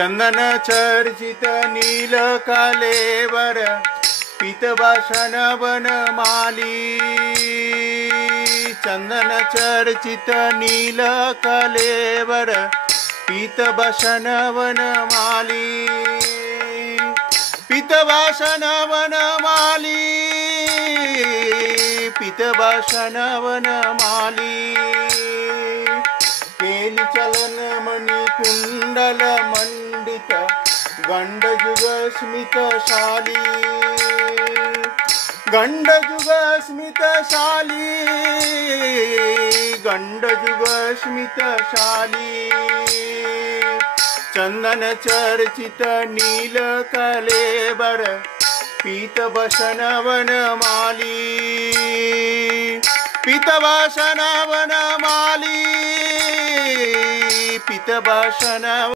चंदन चर्चित नील कलेवर पीतभाषण वनमाली। चंदन चर्चित नील कलेवर पीतभाषण वनमाली। पीतभाषण वनमाली, पीतभाषण वनमाली। केली चलन मणि कुंडल मंडित गंडयुग स्मितशाली। गंडयुग स्मितशाली, गंडयुग स्मितशाली। चंदन चर्चित नील कलेवर पीतभाषण वनमाली। पीतभाषण वनमाली, पीतभाषण